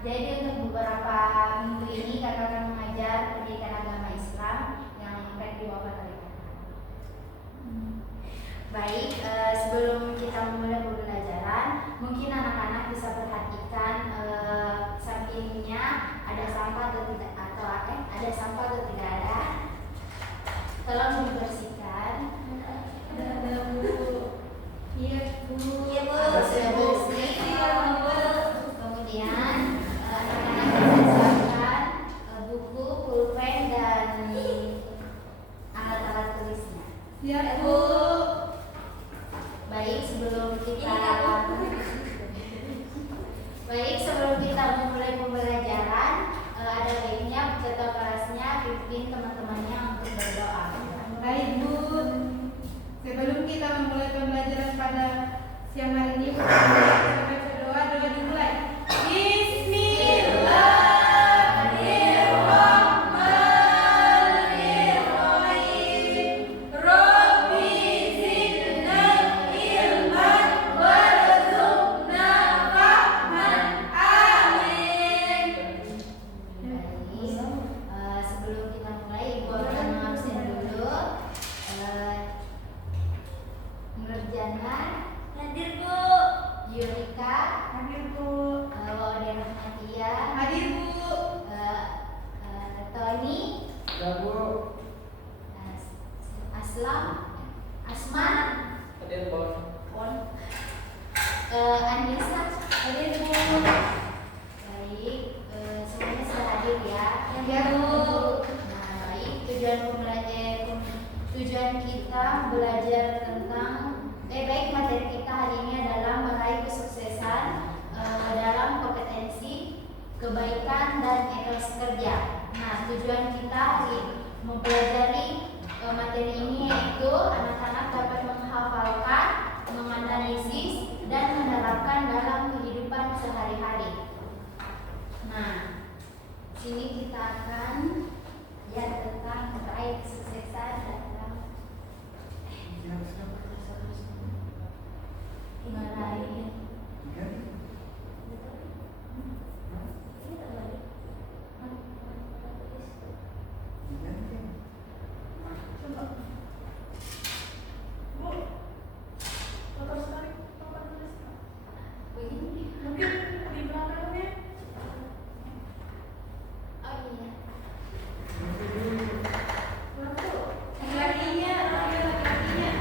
Jadi untuk beberapa minggu ini kakak akan mengajar pendidikan agama Islam yang akan diwakilkan oleh kakak. Baik, sebelum kita memulai pembelajaran, mungkin anak-anak bisa perhatikan sampingnya ada sampah atau tidak, ada sampah atau tidak ada. Tolong dibersihkan. Ada Bu. Iya Bu. Iya Bu. Sudah bersih. Kemudian anak-anak bisa siapkan buku, pulpen dan alat-alat tulisnya. Siap Bu. Baik, sebelum kita memulai pembelajaran, ada baiknya peserta kelasnya pimpin teman-temannya untuk berdoa. Baik Bu. Sebelum kita memulai pembelajaran pada siang hari ini, kita baca doa dimulai. Sebelum kita mulai, Ibu akan mengabsen dulu. Nurjana, Hadir Bu. Yurika, Hadir Bu. Waudin Rahmatia, Hadir Bu. Tony, Ya Bu. Aslam, Asman, Hadir Bon. Anissa, Hadir Bu. baik, semuanya sudah hadir ya. Ya Bu. Nah, baik, tujuan kita belajar tentang materi kita hari ini adalah meraih kesuksesan dalam kompetensi, kebaikan dan etos kerja. Nah, tujuan kita mempelajari materi ini yaitu anak-anak dapat menghafalkan, menganalisis dan menerapkan dalam kehidupan sehari-hari. Nah, sini kita akan lihat tentang meraih kesuksesan dalam meraih begini. Mungkin di belakangnya. Oh iya. Laki-lakinya.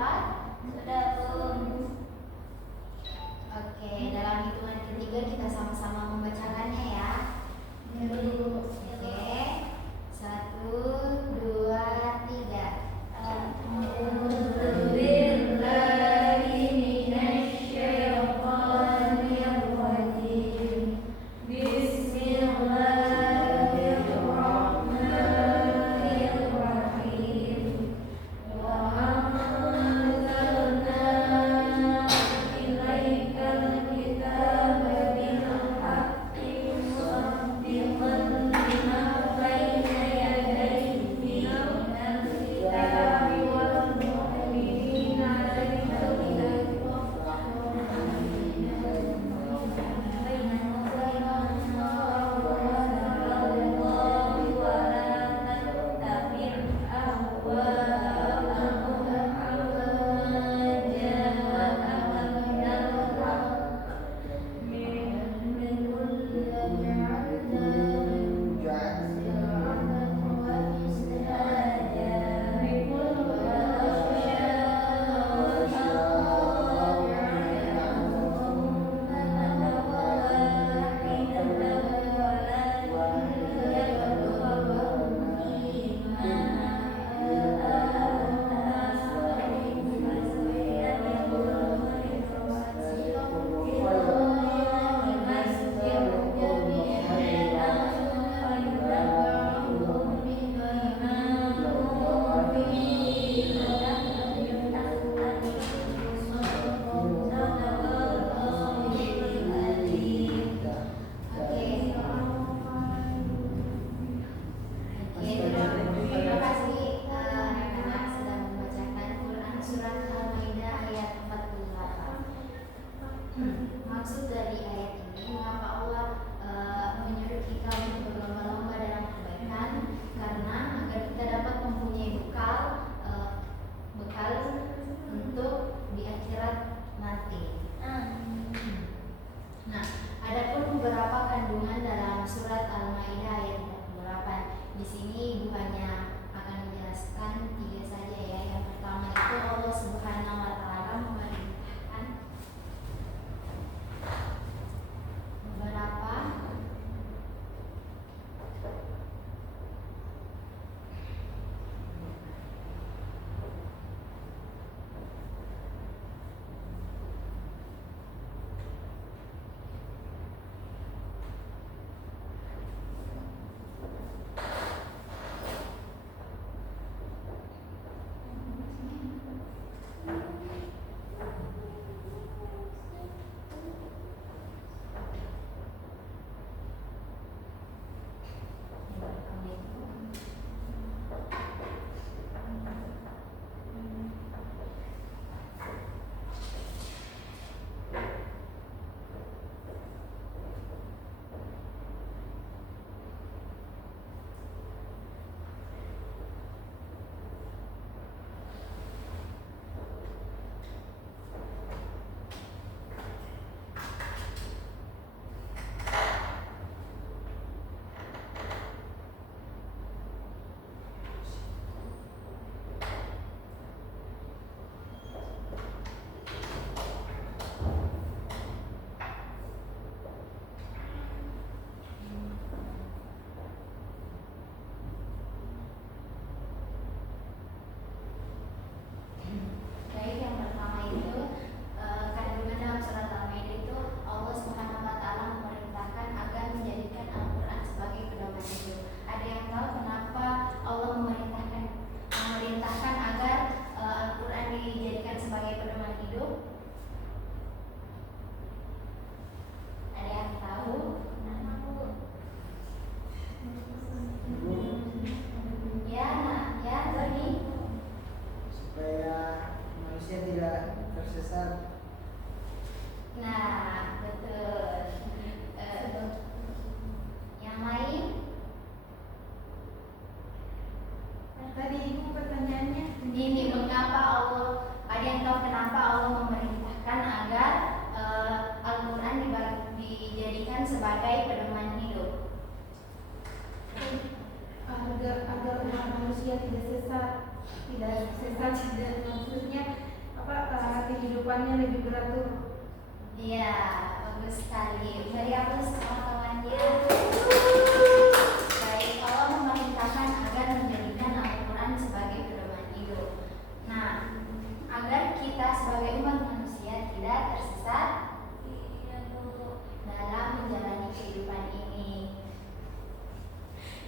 dapat? Sudah, Bu. Oke, dalam hitungan ketiga kita sama-sama membacakannya ya. Oke, 1, 2, 3. Bismillahirrahmanirrahim. Wa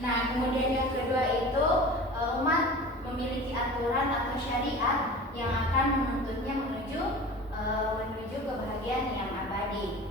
Nah, kemudian yang kedua itu umat memiliki aturan atau syariat yang akan menuntunnya menuju kebahagiaan yang abadi.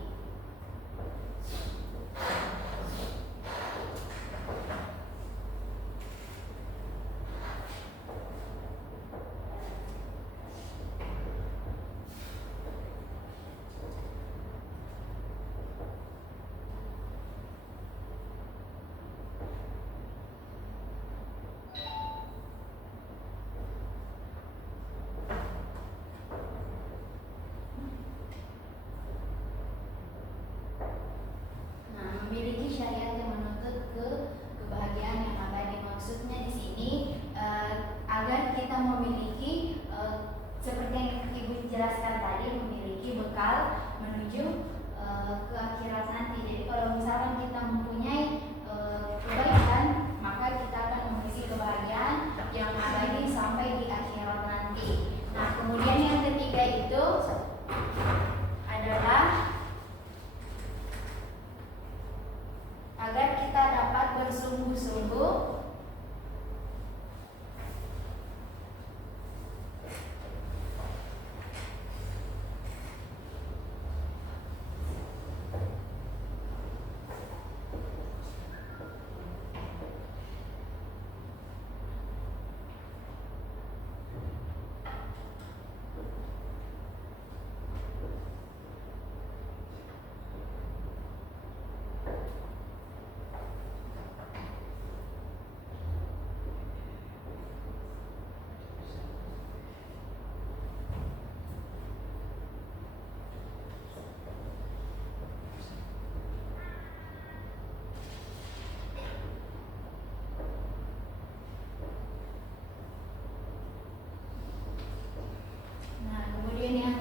Memiliki syariat yang menuntut ke kebahagiaan yang abadi. Maksudnya di sini agar kita memiliki seperti yang Ibu jelaskan tadi, memiliki bekal menuju ke akhirat nanti. Jadi kalau misalkan kita mempunyai kebaikan, maka kita akan memiliki kebahagiaan yang abadi sampai di akhirat nanti. Nah, kemudian yang ketiga itu adalah agar kita dapat bersungguh-sungguh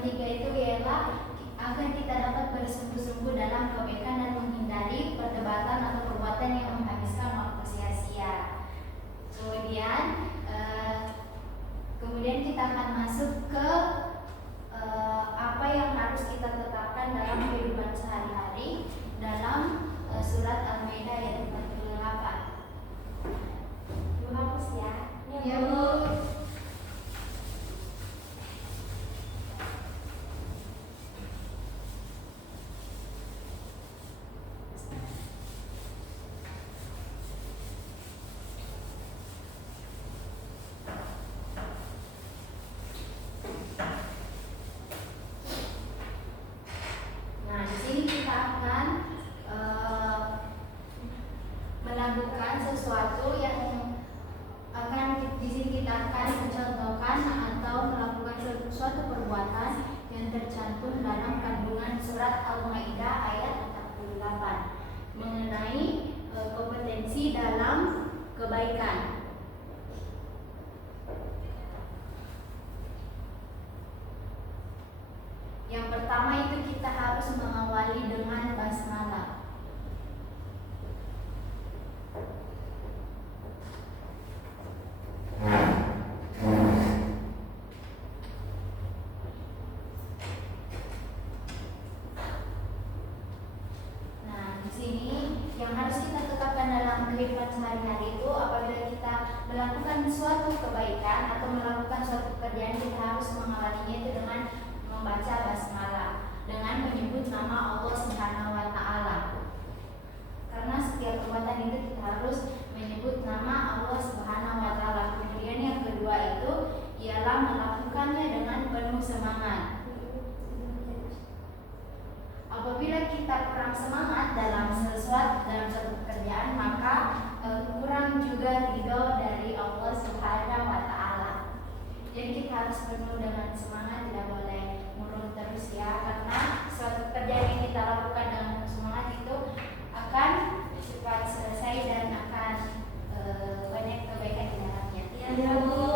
tiga itu ialah agar kita dapat bersungguh-sungguh dalam kebaikan dan menghindari perdebatan atau perbuatan yang menghabiskan waktu sia-sia. Kemudian kita akan masuk ke apa yang harus kita tetapkan dalam kehidupan sehari-hari dalam surat Al-Maidah ayat 48. Ibu hapus ya. Ya, Bu. Nah, di sini kita akan melakukan sesuatu yang di sini kita akan mencontohkan atau melakukan suatu perbuatan yang tercantum dalam kandungan surat Al-Maidah ayat 48 mengenai kompetensi dalam kebaikan. Yang pertama itu kita harus mengawali dengan basmalah. Nah, di sini yang harus kita tetapkan dalam kehidupan sehari-hari itu apabila kita melakukan suatu kebaikan atau melakukan suatu pekerjaan, kita harus mengawalinya itu dengan membaca basmalah, dengan menyebut nama Allah Subhanahu wa taala. Karena setiap perbuatan itu kita harus menyebut nama Allah Subhanahu wa taala. Kemudian yang kedua itu ialah melakukannya dengan penuh semangat. Apabila kita kurang semangat dalam suatu pekerjaan, maka kurang juga ridho dari Allah Subhanahu wa taala. Jadi kita harus penuh dengan semangat, tidak boleh murung terus ya, karena suatu pekerjaan yang kita lakukan dengan semangat itu akan cepat selesai dan akan banyak kebaikan di dalamnya. Ya, Bu.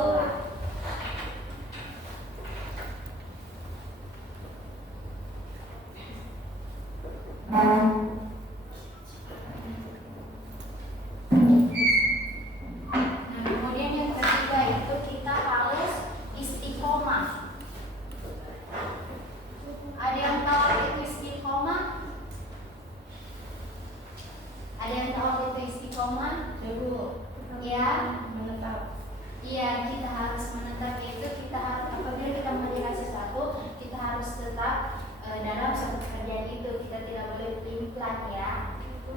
Nah, kemudian yang ketiga itu kita harus istiqomah. Ada yang tahu itu istiqomah? Ada yang tahu istiqomah? Ibu. Ya. Menetap. Iya, kita harus menetap, yaitu kita harus apabila kita melihat sesuatu, kita harus tetap dalam suatu pekerjaan itu. Kita tidak boleh pelin-pelan ya.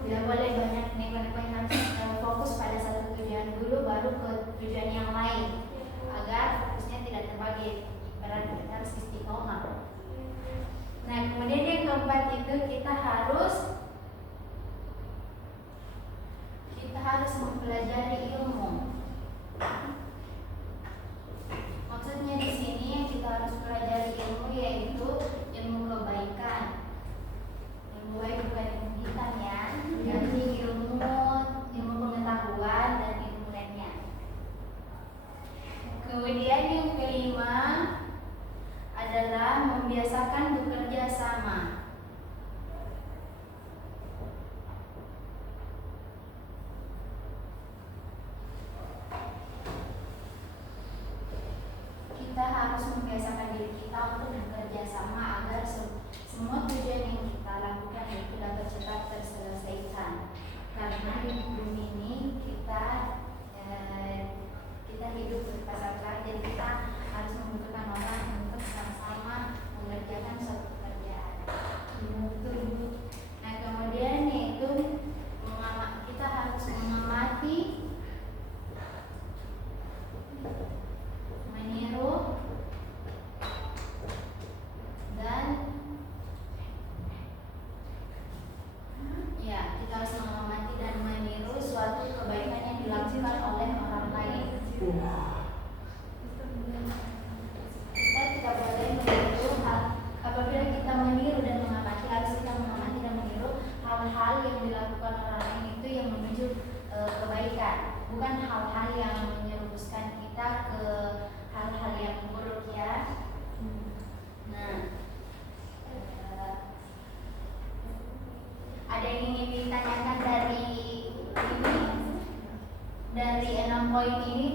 Tidak boleh banyak nego-nego, harus fokus pada satu tujuan dulu baru ke tujuan yang lain agar fokusnya tidak terbagi. Berarti kita harus istiqomah. Nah, kemudian yang keempat itu kita harus mempelajari ilmu. Maksudnya di sini yang kita harus pelajari ilmu yaitu ilmu kebaikan. Ilmu baik bukan ilmu hitam ya. Jadi ilmu pengetahuan dan ilmu lainnya. Kemudian yang kelima adalah membiasakan bekerja sama. Kita harus membiasakan diri kita untuk bekerja sama agar semua tujuan yang kita lakukan itu dapat cepat terselesaikan. Karena di bumi ini kita hidup berpasangan, jadi kita harus membutuhkan orang untuk sama-sama mengerjakan suatu pekerjaan. Nah, kemudian yaitu kita harus mengamati, meniru, dan ya, kita harus mengamati dan meniru suatu kebaikan yang dilakukan oleh orang lain. Kita tidak boleh meniru apabila kita meniru dan mengamati, harus kita mengamati dan meniru hal-hal yang dilakukan orang lain itu yang menuju kebaikan, bukan hal-hal yang menyerumuskan kita ke hal-hal yang buruk ya. Nah, ada yang ingin ditanyakan dari 6 poin ini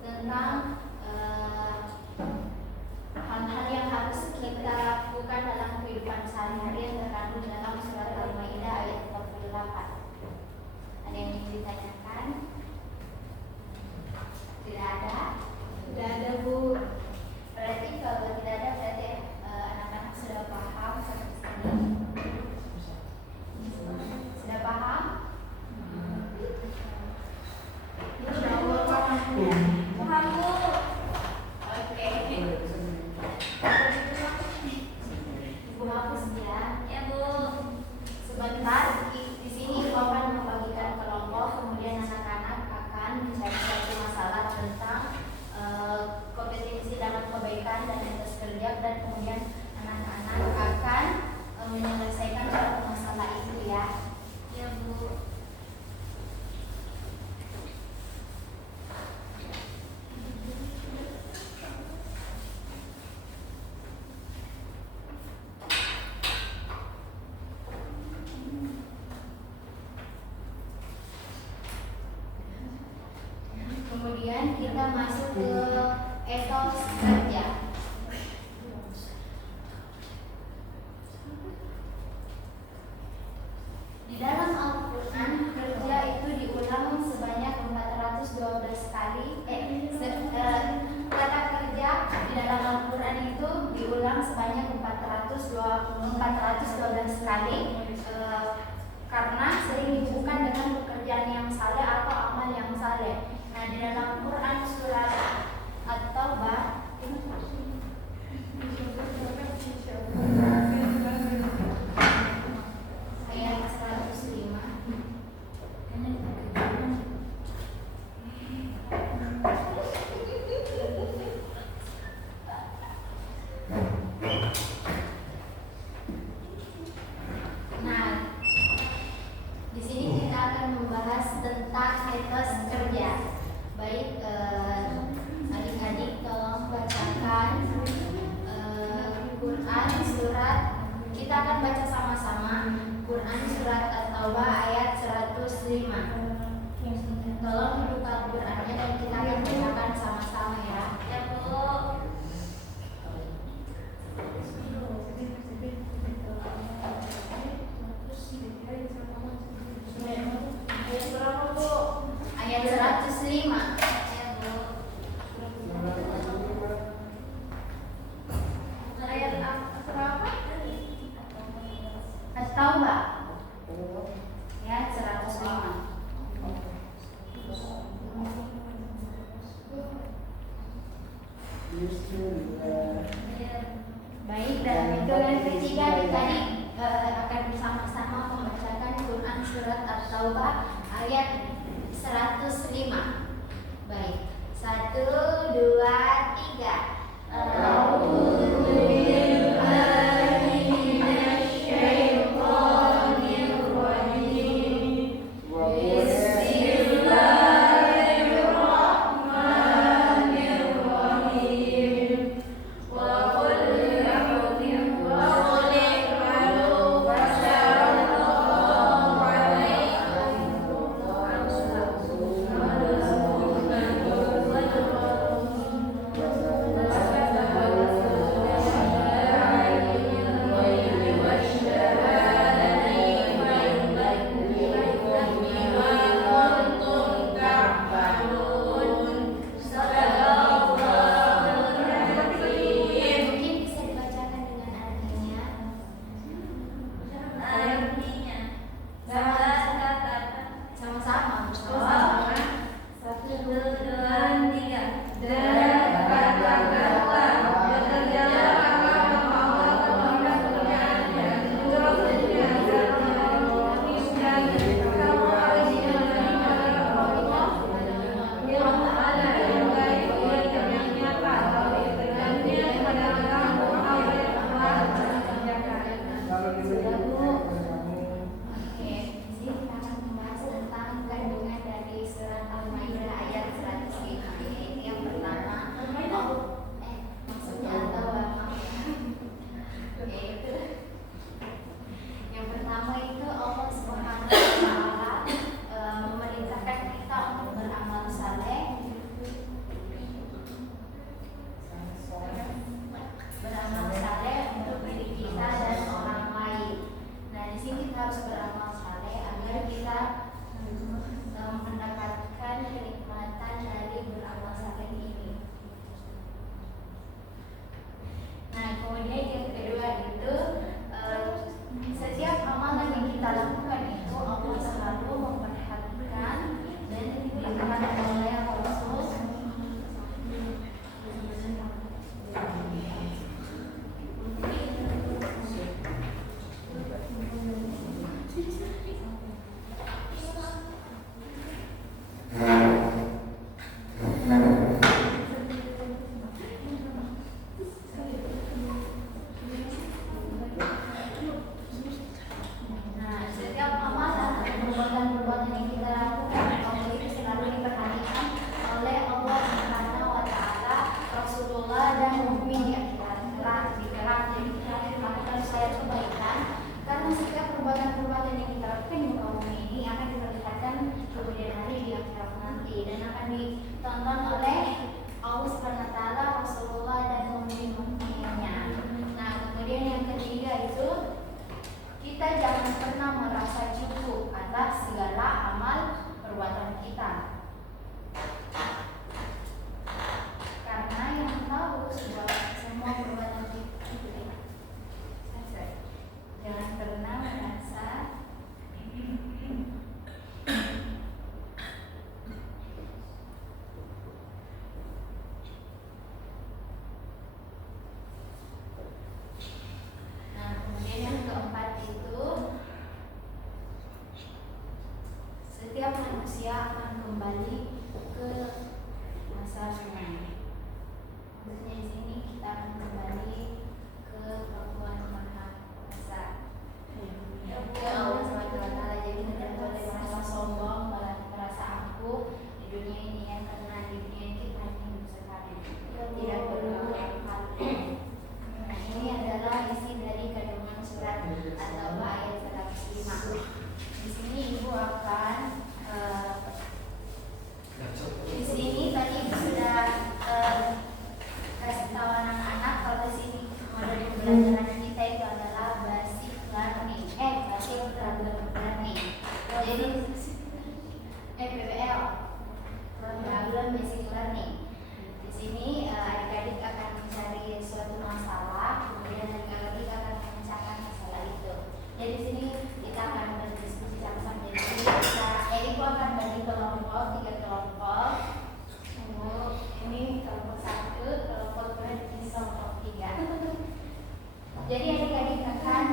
tentang hal-hal yang harus kita lakukan dalam kehidupan sehari-hari yang terkandung dalam surat Al-Maidah ayat 48. Ada yang ingin ditanyakan? Tidak ada? Tidak ada, Bu. Berarti kalau tidak ada berarti anak-anak sudah paham sampai sini. Sudah paham? Insya Allah paham. Paham, Bu. Oke. Ibu hapus ya. Ya, Bu. Sebentar di sini Ibu akan membagikan kelompok, kemudian anak-anak akan mencari satu masalah tentang kompetensi dalam kebaikan dan etos kerja, dan kemudian anak-anak akan menyelesaikan suatu masalah itu ya. Ya, Bu. Kemudian kita masuk ke etos kerja. Di dalam Al-Quran, kerja itu diulang sebanyak 412 kali. Kata kerja di dalam Al-Quran itu diulang sebanyak 412 kali karena sering dihubungkan dengan pekerjaan yang saleh atau amal yang saleh. Nah, di dalam Quran surat At-Taubah ayat 105. Nah, di sini kita akan membahas tentang etos kerja. Baik, adik-adik tolong bacakan Quran surat, kita akan baca sama-sama Quran surat At-Taubah ayat 105. Tolong dibuka Qurannya dan kita akan bacakan sama-sama ya. Ya, Bu. ayat 105. Ya, Bu. Ayat berapa? At-Taubah. Ya, 105. Baik, dalam hitungan ketiga tadi akan bersama-sama membacakan Quran surat At-Taubah ayat 105. Baik, 1, 2, 3. Mungkin bisa dibacakan dengan artinya. Sama-sama bersama. 1, 2, 3. Dan katakanlah bekerjalah Allah pekerjaan yang buruk dan kamu harus mengenal Allah yang ada yang baik yang nyata dan dia adalah kamu apa yang telah kerjakan. Oke, di sini kita akan membahas tentang kandungan dari surat Al-Maidah ayat 105. Yaitu yang pertama, maksudnya At-Taubah. Yaitu yang pertama itu Allah Subhanahu wa taala memerintahkan kita untuk beramal saleh. Beramal saleh untuk diri kita dan orang lain. Nah, di sini kita harus beramal saleh agar kita mendapatkan kenikmatan dari beramal saleh ini. Nah, kemudian yang kedua itu setiap amalan yang kita lakukan itu Allah selalu memperhatikan dan dilihat oleh Rasul. Nah, setiap amalan atau perbuatan-perbuatan yang kita lakukan Allah itu selalu diperhatikan oleh Allah Subhanahu wa taala, Rasulullah dan mukmin di akhirat kelak. Jadi kita harus melakukan saya kebaikan karena setiap perbuatan-perbuatan yang kita lakukan di muka bumi ini akan diperlihatkan kemudian hari di akhirat nanti dan akan ditonton oleh Allah Subhanahu wa taala, Rasulullah dan mukmin-mukminnya. Nah, kemudian yang ketiga itu kita jangan pernah merasa cukup atas segala amal perbuatan kita. Karena yang tahu semua perbuatan kita. Jangan pernah merasa Nah, kemudian yang keempat itu setiap manusia akan kembali ke masa lalu. Maksudnya di sini kita akan kembali ke Tuhan Maha Kuasa. Ya Allah Subhanahu wa taala, jadi tidak boleh merasa sombong, merasa aku di dunia ini ya, karena di dunia ini kita hanya sekali. Tidak perlu hal ini. Nah, ini adalah isi dari kandungan surat At-Taubah ayat 105. Di sini ibu akan di sini tadi ibu sudah kasih tahu anak-anak kalau di sini model pembelajaran kita itu adalah basic learning, basic learning. Jadi PBL Problem basic learning. Di sini adik-adik akan mencari suatu masalah, kemudian adik-adik akan memecahkan masalah itu. Jadi di sini kita akan berdiskusi sama-sama. Jadi Eriko akan bagi kelompok, 3 kelompok. Ini kelompok 1, kelompok 2, ini kelompok 3. Jadi adik-adik akan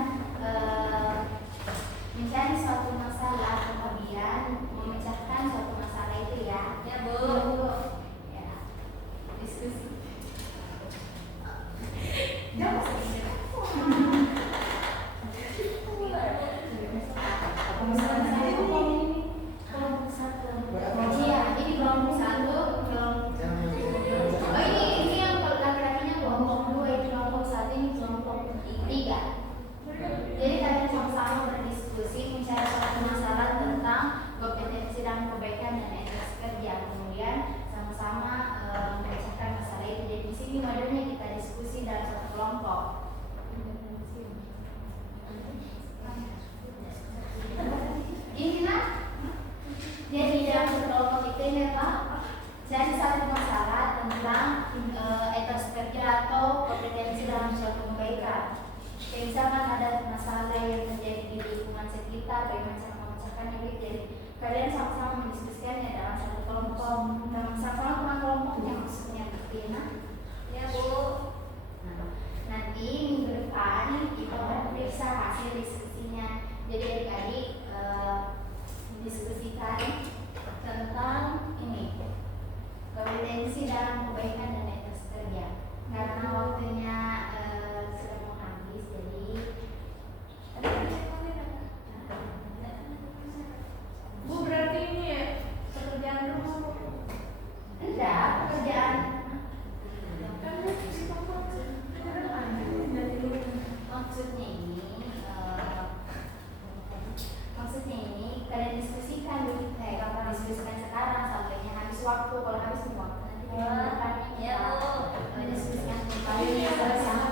mencari suatu masalah, kemudian memecahkan suatu masalah itu ya. Ya, Bu. Ya. Diskusi. Jangan kelompok 1. Iya, ini kelompok 1, oh ini yang laki-lakinya kelompok 2, ini kelompok 1, ini kelompok 3. Jadi kalian sama-sama berdiskusi mencari suatu masalah tentang kompetensi dan kebaikan dan etika kerja. Kemudian sama-sama memecahkan masalah itu. Jadi di sini modelnya kita diskusi dalam satu kelompok. Inilah. Jadi dalam satu kelompok itu ini apa? Jadi satu masalah tentang etos kerja atau kompetensi dalam suatu kebaikan. Misalkan ada masalah yang terjadi di lingkungan sekitar, bagaimana cara memecahkannya. Jadi kalian sama-sama mendiskusikannya dalam satu kelompok. Sama-sama kelompoknya maksudnya Tina. Ya, Bu. Nah, nanti minggu depan kita akan periksa hasil diskusinya. Jadi adik-adik diskusikan tentang ini kompetensi dalam kebaikan dan etos kerja. Karena waktunya sudah mau habis, jadi Bu, berarti ini ya pekerjaan rumah. enggak pekerjaan. Maksudnya ini kalian diskusikan dulu. Kalau diskusikan sekarang sampainya habis waktu. Kalau habis waktu nanti minggu depan Ya, Bu. diskusikan kembali sama